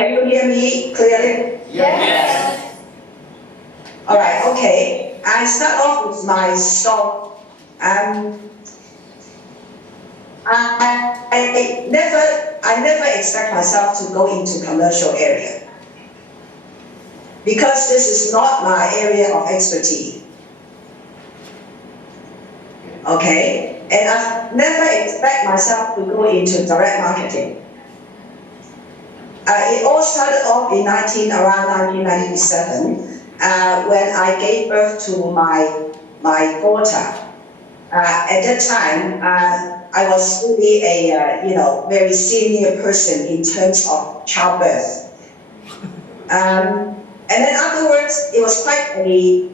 Can you hear me clearly? Yes. All right, okay. I start off with my story. I never expect myself to go into commercial area because this is not my area of expertise. Okay, and I never expect myself to go into direct marketing. It all started off in around 1997 when I gave birth to my daughter. At that time, I was really a very senior person in terms of childbirth. And then afterwards, it was quite a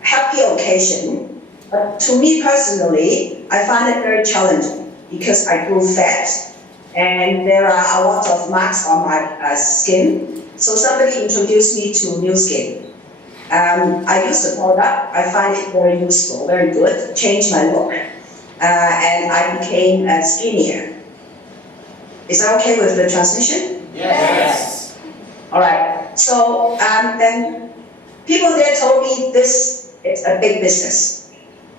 happy occasion. But to me personally, I find it very challenging because I grew fat and there are a lot of marks on my skin. So somebody introduced me to New Skin. I use the product, I find it very useful, very good, changed my look, and I became skinnier. Is that okay with the transmission? Yes. All right, so then people there told me this is a big business.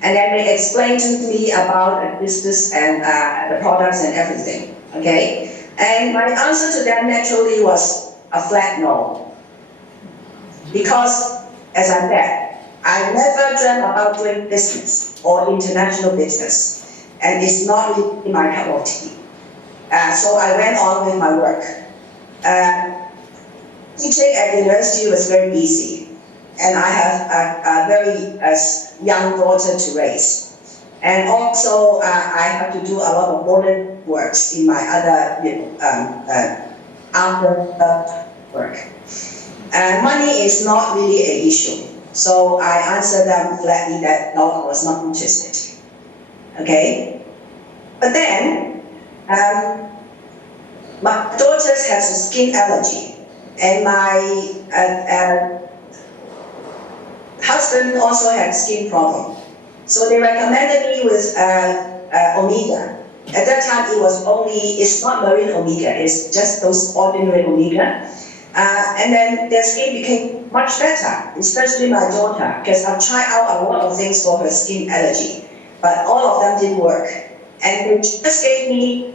And then they explained to me about the business and the products and everything, okay? And my answer to them naturally was a flat no. Because, as I said, I never dreamt about doing business or international business. And it's not really my cup of tea. So I went on with my work. Teaching at university was very busy. And I have a very young daughter to raise. And also, I have to do a lot of volunteer works in my other, after work. Money is not really an issue. So I answered them flatly that no, I was not interested. Okay? But then, my daughter has a skin allergy. And my husband also had skin problem. So they recommended me with omega. At that time it's not marine omega, it's just those ordinary omega. And then their skin became much better, especially my daughter, because I've tried out a lot of things for her skin allergy, but all of them didn't work. And they just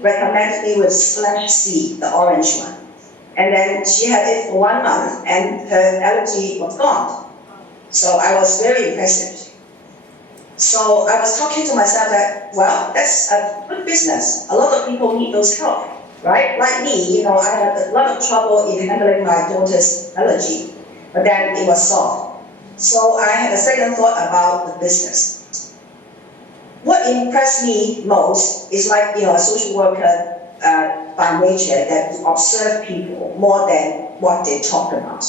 recommended me with Slash C, the orange one. And then she had it for 1 month and her allergy was gone. So I was very impressed. So I was talking to myself that, well, that's a good business. A lot of people need those help, right? Like me, I had a lot of trouble in handling my daughter's allergy, but then it was solved. So I had a second thought about the business. What impressed me most is like, a social worker by nature that observe people more than what they talk about.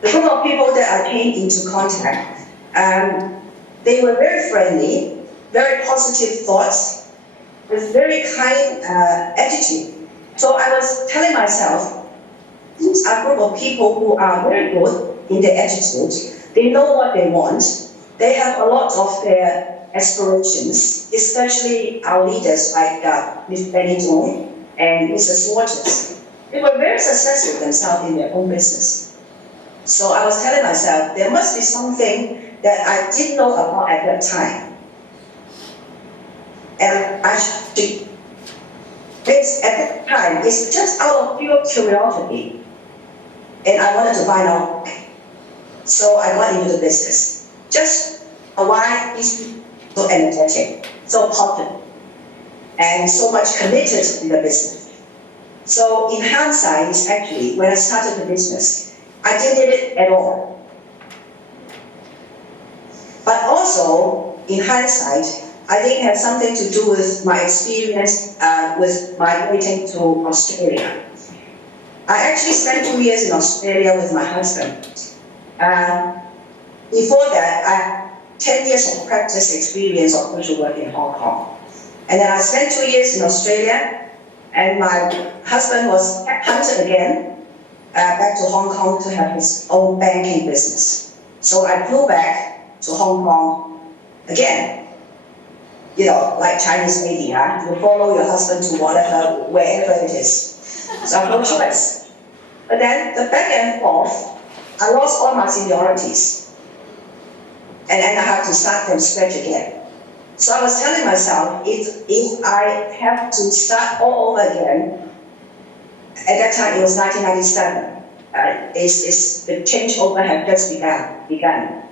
The group of people that I came into contact, they were very friendly, very positive thoughts, with very kind attitude. So I was telling myself, these are a group of people who are very good in their attitude. They know what they want. They have a lot of their aspirations, especially our leaders like Ms. Benny Dong and Mrs. Waters. They were very successful themselves in their own business. So I was telling myself, there must be something that I didn't know about at that time. And at that time, it's just out of pure curiosity. And I wanted to find out. So I got into the business. Just why these people so energetic, so positive, and so much committed in the business. So in hindsight, it's actually, when I started the business, I didn't need it at all. But also, in hindsight, I think it had something to do with my experience with migrating to Australia. I actually spent 2 years in Australia with my husband. Before that, I had 10 years of practice experience of social work in Hong Kong. And then I spent 2 years in Australia, and my husband was hunted again back to Hong Kong to have his own banking business. So I flew back to Hong Kong again. Like Chinese lady, you follow your husband to wherever it is. So I have no choice. But then the back and forth, I lost all my seniorities. And then I have to start from scratch again. So I was telling myself, if I have to start all over again, at that time it was 1997, the changeover had just begun.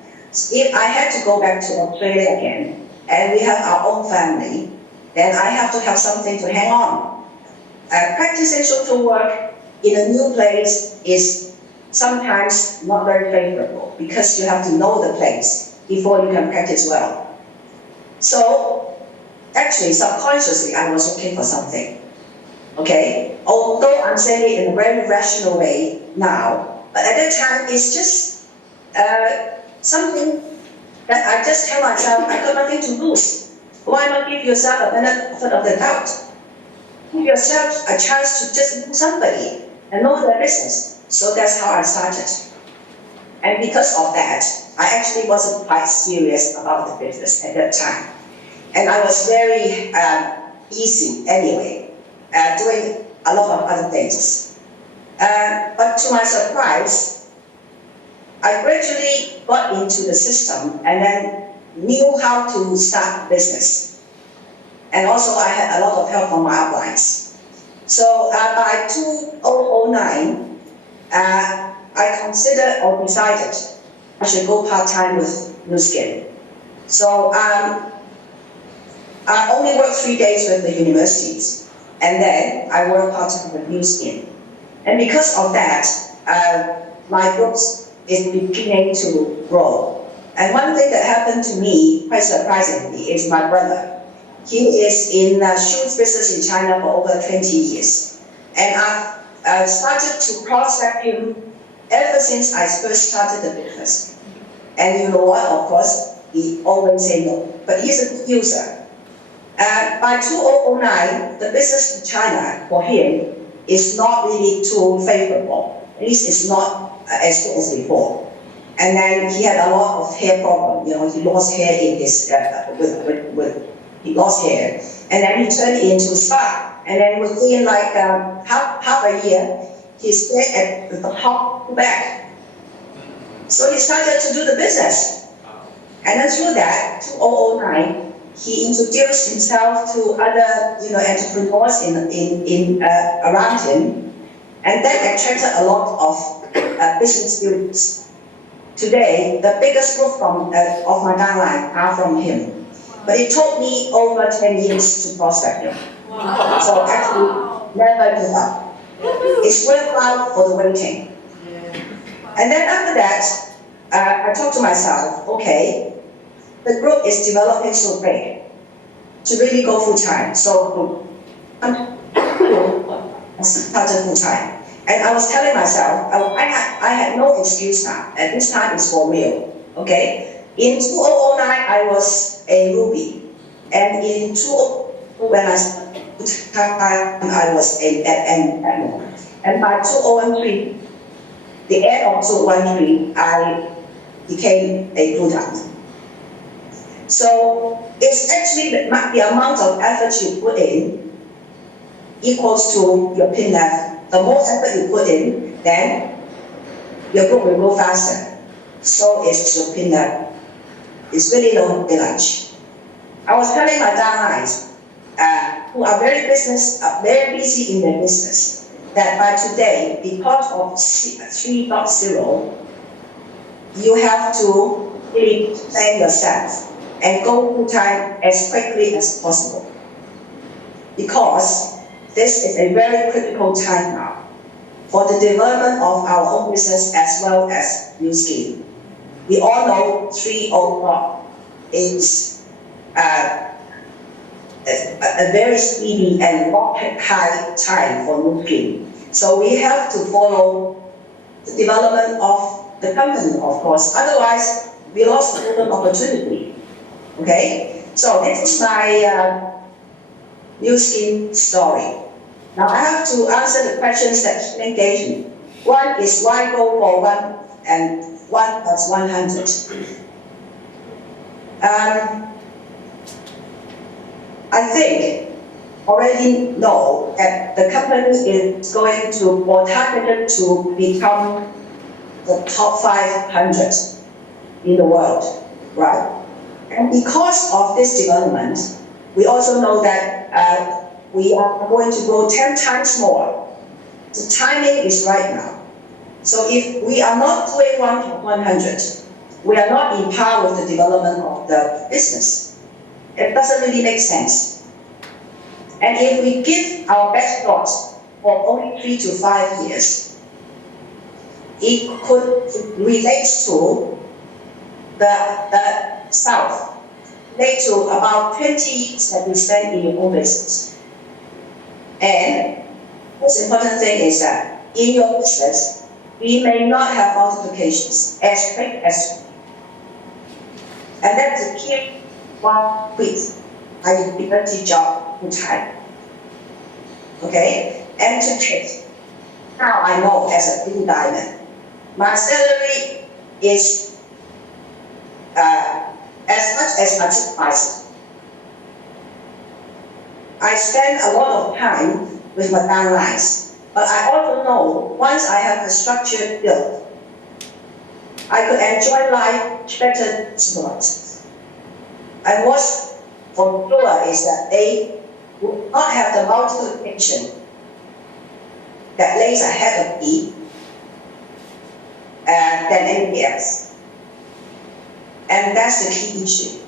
If I had to go back to Australia again, and we have our own family, then I have to have something to hang on. Practicing social work in a new place is sometimes not very favorable because you have to know the place before you can practice well. So actually, subconsciously, I was looking for something. Okay? Although I'm saying it in a very rational way now, but at that time, it's just something that I just tell myself, I got nothing to lose. Why not give yourself a benefit of the doubt? Give yourself a chance to just know somebody and know their business. So that's how I started. And because of that, I actually wasn't quite serious about the business at that time. And I was very easy anyway, doing a lot of other things. But to my surprise, I gradually got into the system and then knew how to start business. And also I had a lot of help from my uplines. So by 2009, I considered or decided I should go part-time with Nu Skin. So I only worked 3 days with the universities, and then I worked part-time with Nu Skin. And because of that, my groups is beginning to grow. And one thing that happened to me, quite surprisingly, is my brother. He is in shoes business in China for over 20 years. And I've started to prospect him ever since I first started the business. And you know what, of course, he always say no, but he's a good user. By 2009, the business in China for him is not really too favorable. At least it's not as good as before. And then he had a lot of hair problem. You know, he lost hair in his he lost hair, and then he turned it into a spa. And then within like half a year, he's there at the top back. So he started to do the business. And then through that, 2009, he introduced himself to other entrepreneurs around him, and that attracted a lot of business students. Today, the biggest group of my downline are from him. But it took me over 10 years to prospect him. Wow. So actually, never give up. It's worthwhile for the waiting. Yeah. And then after that, I thought to myself, okay, the group is developing so big to really go full time. So I started full time. And I was telling myself, I had no excuse now. At this time, it's for real. Okay? In 2009, I was a Ruby. And in 2000, when I started full time, I was an admiral. And by 2013, the end of 2013, I became a blue diamond. So it's actually the amount of effort you put in equals to your pin level. The more effort you put in, then your group will go faster. So it's your pin level. It's really no village. I was telling my downlines who are very busy in their business, that by today, because of 3.0, you have to really plan yourself and go full time as quickly as possible. Because this is a very critical time now for the development of our own business as well as Nu Skin. We all know 3 o'clock is a very speedy and rocket high time for Nu Skin. So we have to follow the development of the company, of course. Otherwise, we lost the golden opportunity. Okay? So this is my Nu Skin story. Now I have to answer the questions that Shannon gave me. One is why go for 1 and 1 plus 100? I think already know that the company is going to or targeted to become the top 500 in the world, right? And because of this development, we also know that we are going to grow 10 times more. The timing is right now. So if we are not doing 1 to 100, we are not in par with the development of the business. It doesn't really make sense. And if we give our best thought for only 3 to 5 years, it could relate to the South, relate to about 20% in your own business. And most important thing is that in your business, we may not have multiplications as quick as, and that's the key one quick. I did a dirty job full time. Okay? And to take. Now I know as a blue diamond, my salary is as much as my supervisor. I spend a lot of time with my downlines, but I also know once I have a structured build, I could enjoy life better than supervisors. And what's for sure is that they will not have the multiplication that lays ahead of me than anybody else. And that's the key issue.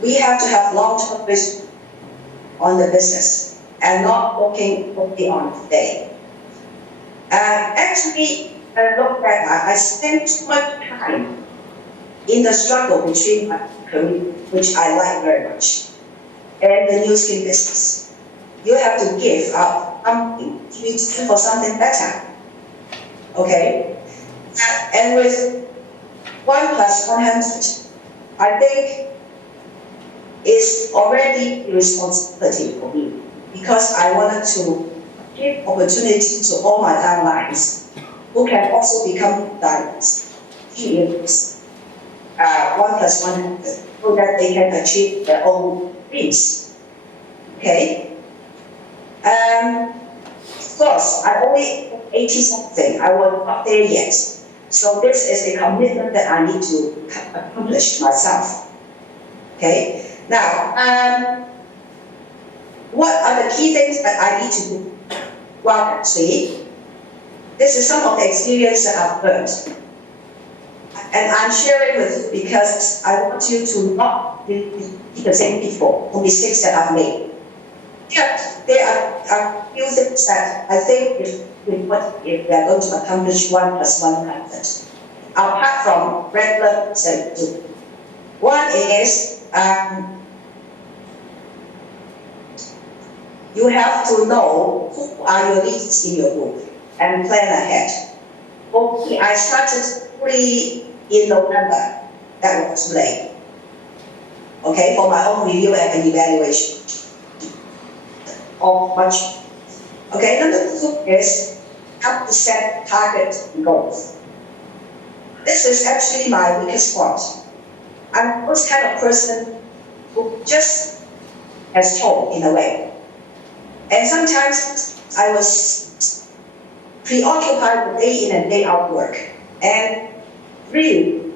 We have to have long-term vision on the business and not looking only on today. Actually, look back, I spent too much time in the struggle between my career, which I like very much, and the new skin business. You have to give up something for something better. Okay? And with 1 plus 100, I think is already a responsibility for me because I wanted to give opportunity to all my downlines who can also become diamonds. 1 plus 100 so that they can achieve their own dreams. Okay? Of course, I only 80 something, I was not there yet. So this is a commitment that I need to accomplish myself. Okay? Now, what are the key things that I need to do? Well, actually, this is some of the experience that I've learned. And I'm sharing with you because I want you to not be the same people, only mistakes that I've made. Yeah, there are few things that I think if we are going to accomplish 1 plus 100, apart from regular self-do. One is you have to know who are your leaders in your group and plan ahead. Okay, I started fully in November. That was too late. Okay, for my own review and evaluation. Or much. Okay, number 2 is how to set target goals. This is actually my weakest spot. I'm this kind of person who just has told in a way. And sometimes I was preoccupied with day in and day out work. And really,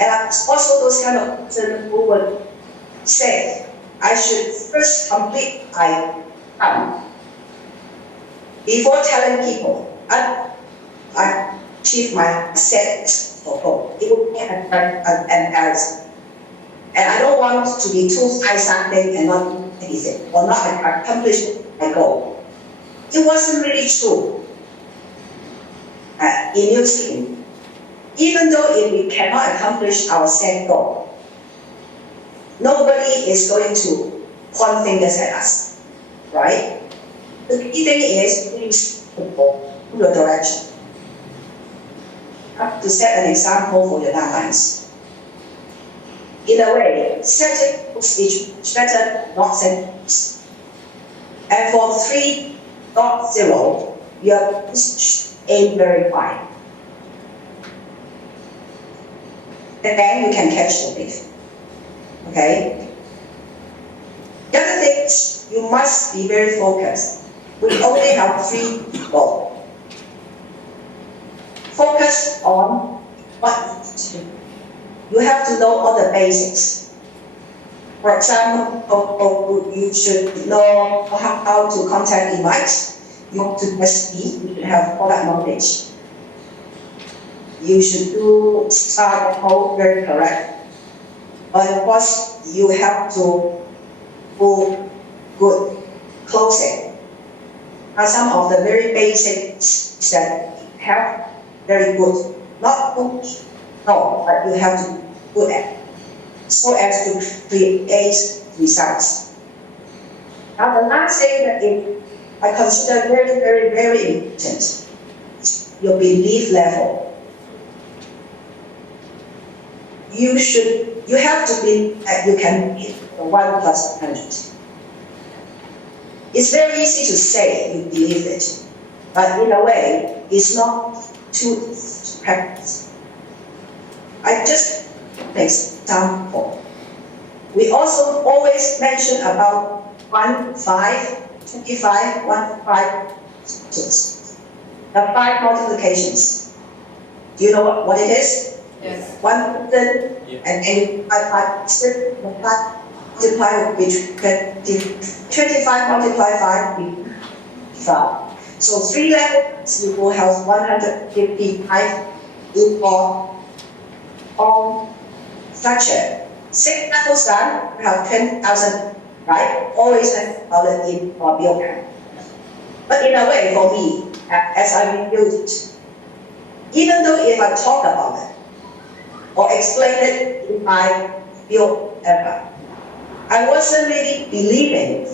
and I was also those kind of person who would say, I should first complete my before telling people I achieved my set goal. It would be an embarrassment. And I don't want to be too high-standing and not do anything, or not accomplish my goal. It wasn't really true in New Zealand. Even though if we cannot accomplish our set goal, nobody is going to point fingers at us, right? The key thing is please go in your direction. You have to set an example for your downlines. In a way, setting goals is better than not setting goals. And for 3.0, your aim very high. And then you can catch the wave. Okay? The other thing is you must be very focused. We only have 3 people. Focus on what you need to do. You have to know all the basics. For example, you should know how to contact invites. You have to SB, you should have product knowledge. You should do start and hold very correct. But of course, you have to do good closing. Are some of the very basics that have very good, not good, no, but you have to be good at, so as to create results. Now the last thing that I consider very, very, very important is your belief level. You have to believe that you can be the 1 plus 100. It's very easy to say you believe it, but in a way, it's not too easy to practice. I just an example. We also always mention about 1, 5, 25, 1, 5, 6. The 5 multiplications. Do you know what it is? Yes. 100 and 5 multiply with 25 multiply 5 with 5. So 3 levels, you will have 155 equal on structure. 6 levels done, you have 20,000, right? Always have it in BOM. But in a way, for me, as I reviewed it, even though if I talk about it, or explain it in my BOM, I wasn't really believing it.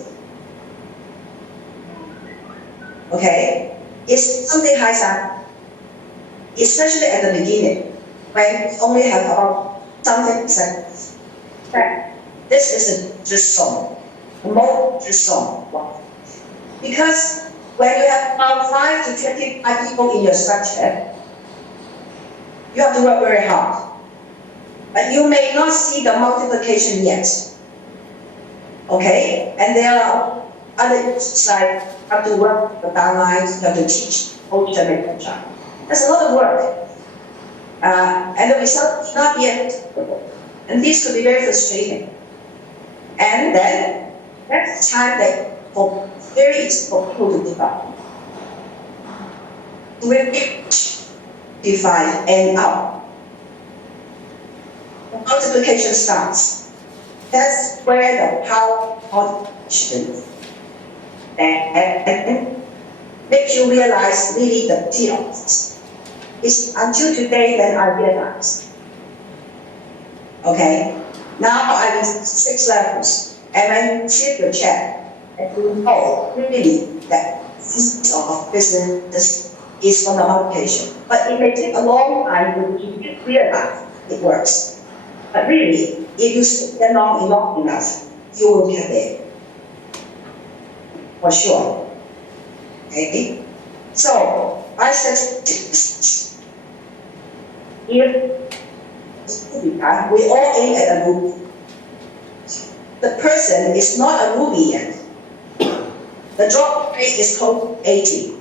Okay? It's something high sound, especially at the beginning, when we only have about something seconds. This is a just song, a more just song. Because when you have about 5 to 25 people in your structure, you have to work very hard. But you may not see the multiplication yet. Okay? And there are other issues like you have to work the downlines, you have to teach, coach them, etc. That's a lot of work. And the result may not be acceptable. And this could be very frustrating. And then, that's the time that for very easy for people to give up. When we divide and up, the multiplication starts. That's where the power of multiplication and makes you realize really the theories. It's until today that I realized. Okay, now I'm in 6 levels, and I see the chat, and you know really that this of business is from the multiplication. But it may take a long time to realize it works. But really, if you stick there long enough, you will get there. For sure. Okay? So, by statistics, if we all aim at a Ruby. The person is not a Ruby yet. The drop rate is called 80.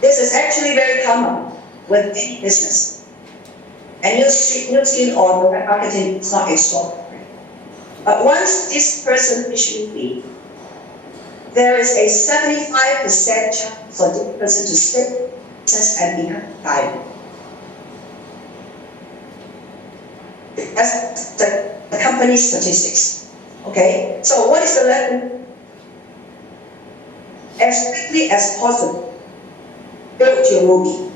This is actually very common with any business. And new skin or the marketing is not extraordinary. But once this person reaches Ruby, there is a 75% chance for this person to stay business and become diamond. That's the company's statistics. Okay? So what is the lesson? As quickly as possible, build your Ruby.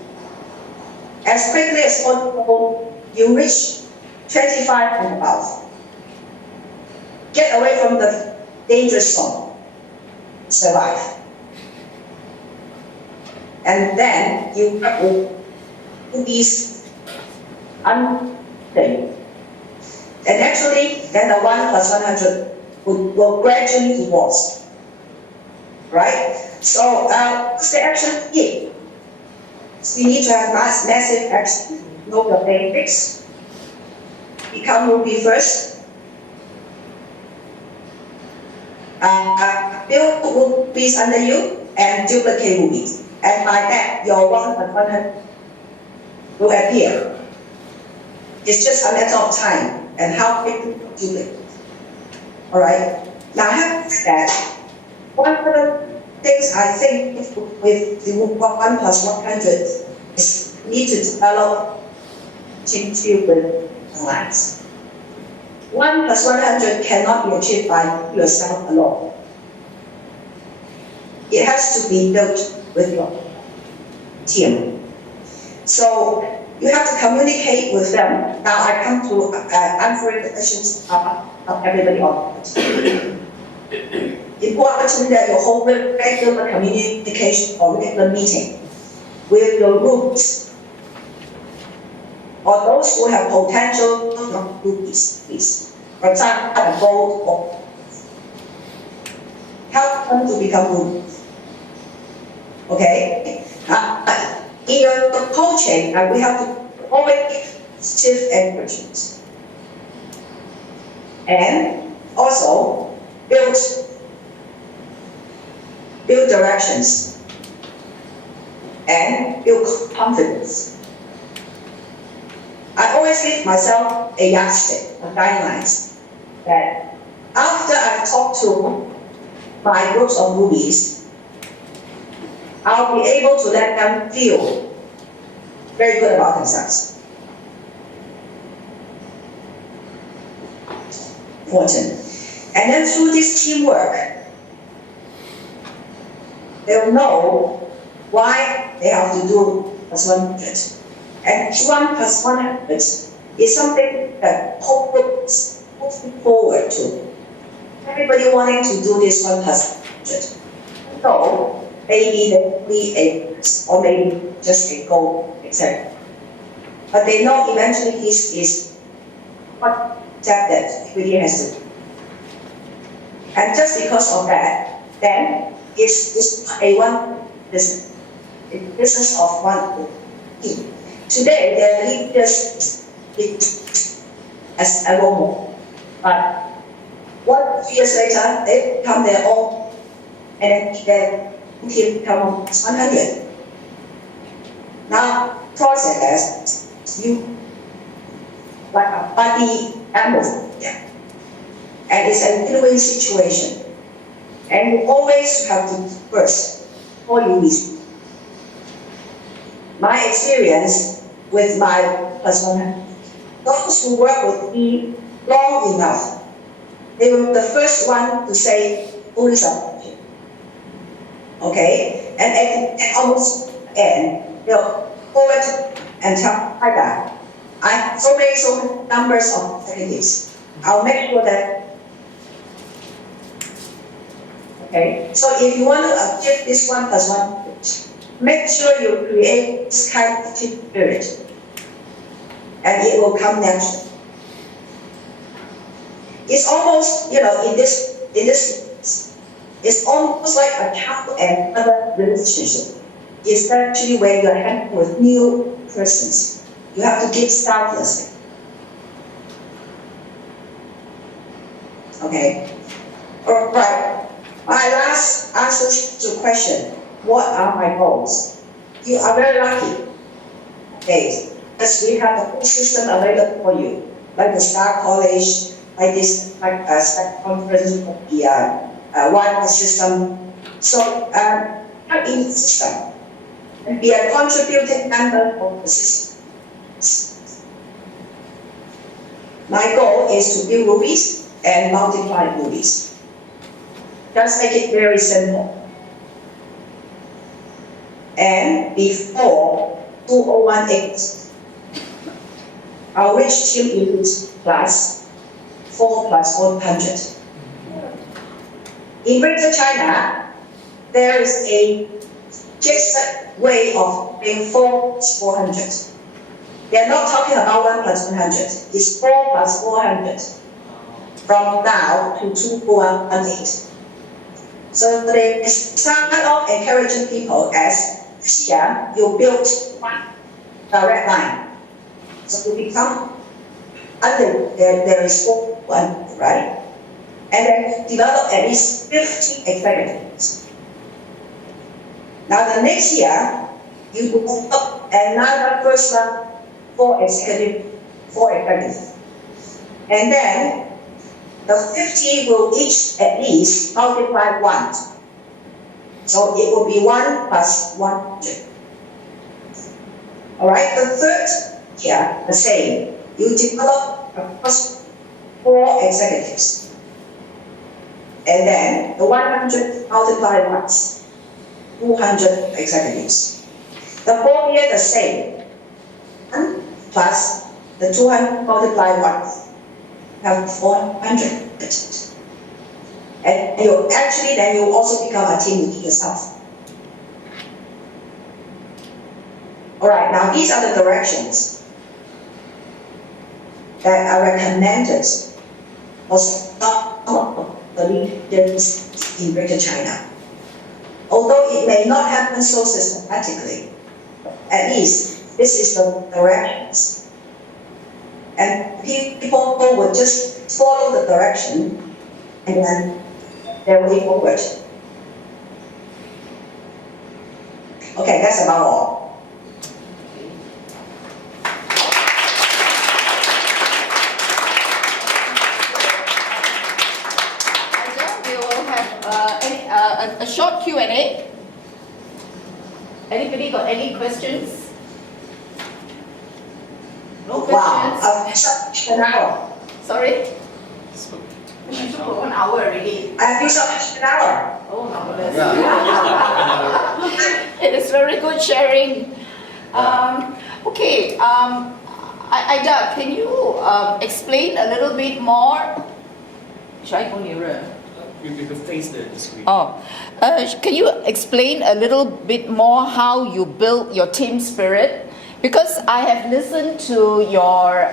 As quickly as possible, you reach 25 and above. Get away from the dangerous zone. Survive. And then you work with these unthing. And actually, then the 1 plus 100 will gradually evolve. Right? So, what's the action here? So you need to have massive action. Know the basics. Become Ruby first. build rubies under you and duplicate rubies. And by that, your 100 will appear. It's just a matter of time and how quickly you do it. All right. Now, having said that, one of the things I think with the 1 plus 100 is you need to develop teamwork with lines. 1 plus 100 cannot be achieved by yourself alone. It has to be built with your team. So you have to communicate with them. Now I come to answering the questions of everybody on it. Important that you hold regular communication or regular meeting with your groups or those who have potential groups, please. For example, a goal or help them to become groups. Okay? In your coaching, we have to always give positive encouragement. And also build directions and build confidence. I always give myself a yardstick, a guidelines, that after I've talked to my groups of movies, I'll be able to let them feel very good about themselves. Important. And then through this teamwork, they'll know why they have to do plus 100. And 1 plus 100 is something that whole group is looking forward to. Everybody wanting to do this 1 plus 100. So maybe there will be a, or maybe just a goal, etc. But they know eventually this is what step that everybody has to do. And just because of that, then it's a one business. It's a business of one team. Today, their leaders is as a role model. But 1 2 years later, they become their own, and then their team become 100. Now, process you like a buddy animal, yeah. And it's a win-win situation. And you always have to first before you receive. My experience with my plus 100, those who work with me long enough, they were the first one to say, "Who is up?" Okay, and at almost the end, they'll forward and tell Ida, I have so many numbers of executives. I'll make sure that. Okay, so if you want to achieve this 1 plus 1, make sure you create this kind of team spirit, and it will come naturally. It's almost, in this, it's almost like a child and mother relationship. Especially when you're handling with new persons, you have to give selflessly. Okay, all right. My last answer to the question, what are my goals? You are very lucky, okay, because we have a whole system available for you, like the Star College, like this, like a conference, the Wi-Fi system. So, have in the system and be a contributing member of the system. My goal is to build rubies and multiply rubies. Just make it very simple. And before 2018, our rich team includes plus 4 plus 100. In Greater China, there is a just way of being 4 plus 400. They are not talking about 1 plus 100. It's 4 plus 400 from now to 2018. So they started off encouraging people as here you build one direct line. So you become under there is 4, right? and then develop at least 50 executives. Now the next year, you develop another first round 4 executives. And then the 50 will each at least multiply 1. So it will be 1 plus 100. All right, the third year, the same. You develop a first 4 executives. And then the 100 multiply once, 200 executives. The fourth year, the same. 1 plus the 200 multiply once, have 400. And you actually then you also become a team leader yourself. All right, now these are the directions that are recommended for some of the leaders in Greater China. Although it may not happen so systematically, at least this is the directions. And people would just follow the direction and then their way forward. Okay, that's about all. We will have a short Q&A. Anybody got any questions? No questions? Wow, an hour. Sorry? We should for 1 hour already. I have used up an hour. Oh, marvelous. It is very good sharing. Okay, Ida, can you explain a little bit more? Should I go nearer? You could face the screen. Oh, can you explain a little bit more how you build your team spirit? Because I have listened to your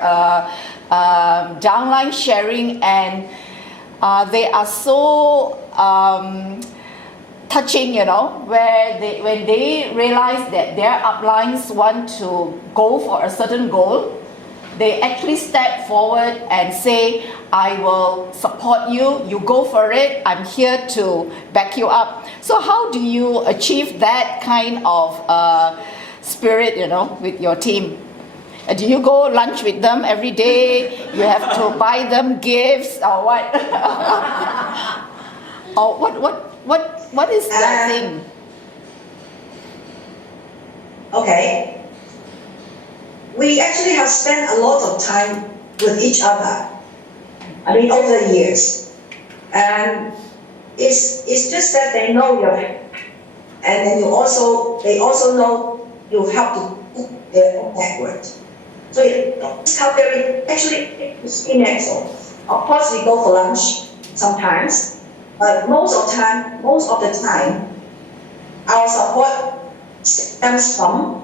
downline sharing, and they are so touching, you know, when they realize that their uplines want to go for a certain goal, they actually step forward and say, I will support you, you go for it, I'm here to back you up. So how do you achieve that kind of spirit, you know, with your team? Do you go lunch with them every day? You have to buy them gifts or what? Or what is that thing? Okay. We actually have spent a lot of time with each other. I mean, over the years. And it's just that they know you, and then they also know you have to put their own backward. So it's how actually it's natural. Of course, we go for lunch sometimes, but most of the time, our support stems from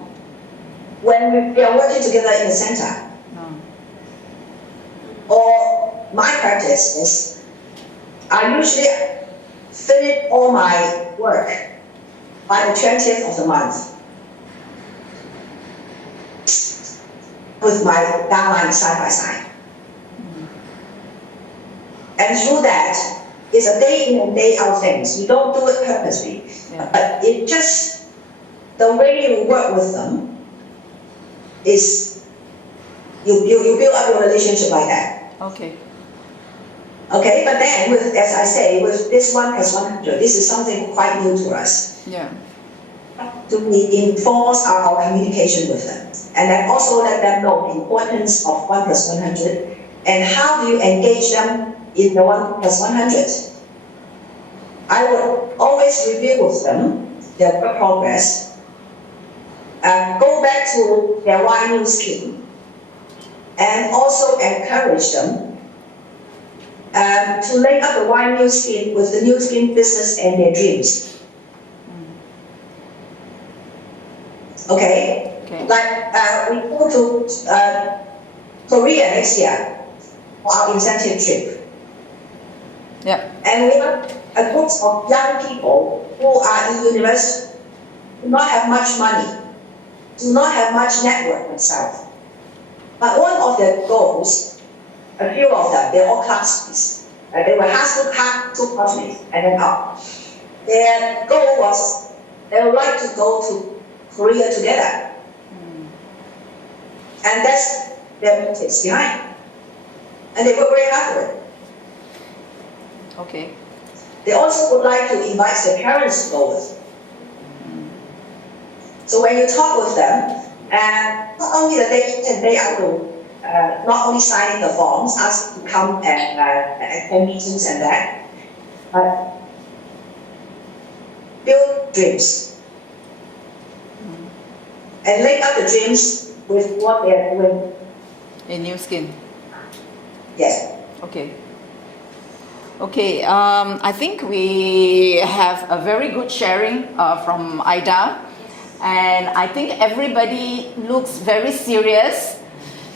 when we are working together in the center. Or my practice is, I usually finish all my work by the 20th of the month with my downline side by side. And through that, it's a day in and day out things. We don't do it purposely, but it just, the way you work with them is, you build up your relationship like that. Okay. Okay, but then as I say, with this 1 plus 100, this is something quite new to us. Yeah. To enforce our communication with them, and then also let them know the importance of 1 plus 100, and how do you engage them in the 1 plus 100. I would always review with them their work progress, go back to their YNU scheme, and also encourage them to link up the YNU scheme with the new scheme business and their dreams. Okay? Like we go to Korea next year for our incentive trip. Yeah. And we have a group of young people who are in university, do not have much money, do not have much network themselves. But one of their goals, a few of them, they're all classmates. They were two classmates and then up. Their goal was they would like to go to Korea together. And that's their motives behind. And they work very hard for it. Okay. They also would like to invite their parents to go with. So when you talk with them, and not only the day in and day out, not only signing the forms, asking to come and attend meetings and that, but build dreams. And link up the dreams with what they are doing. In New Skin. Yes. Okay. Okay, I think we have a very good sharing from Ida, and I think everybody looks very serious.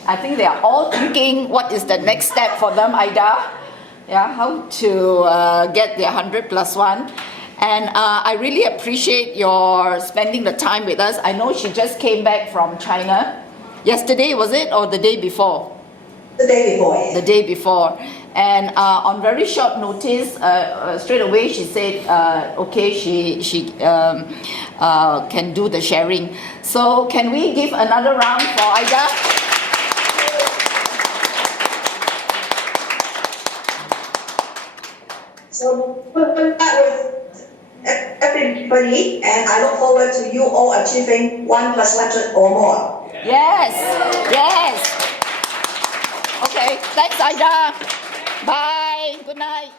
I think they are all thinking what is the next step for them, Ida. Yeah, how to get their 100 plus 1. And I really appreciate your spending the time with us. I know she just came back from China. Yesterday, was it, or the day before? The day before, yes. The day before. And on very short notice, straight away she said, okay, she can do the sharing. So can we give another round for Ida? So we'll start with everybody, and I look forward to you all achieving 1 plus 100 or more. Yes, yes. Okay, thanks Ida. Bye, good night.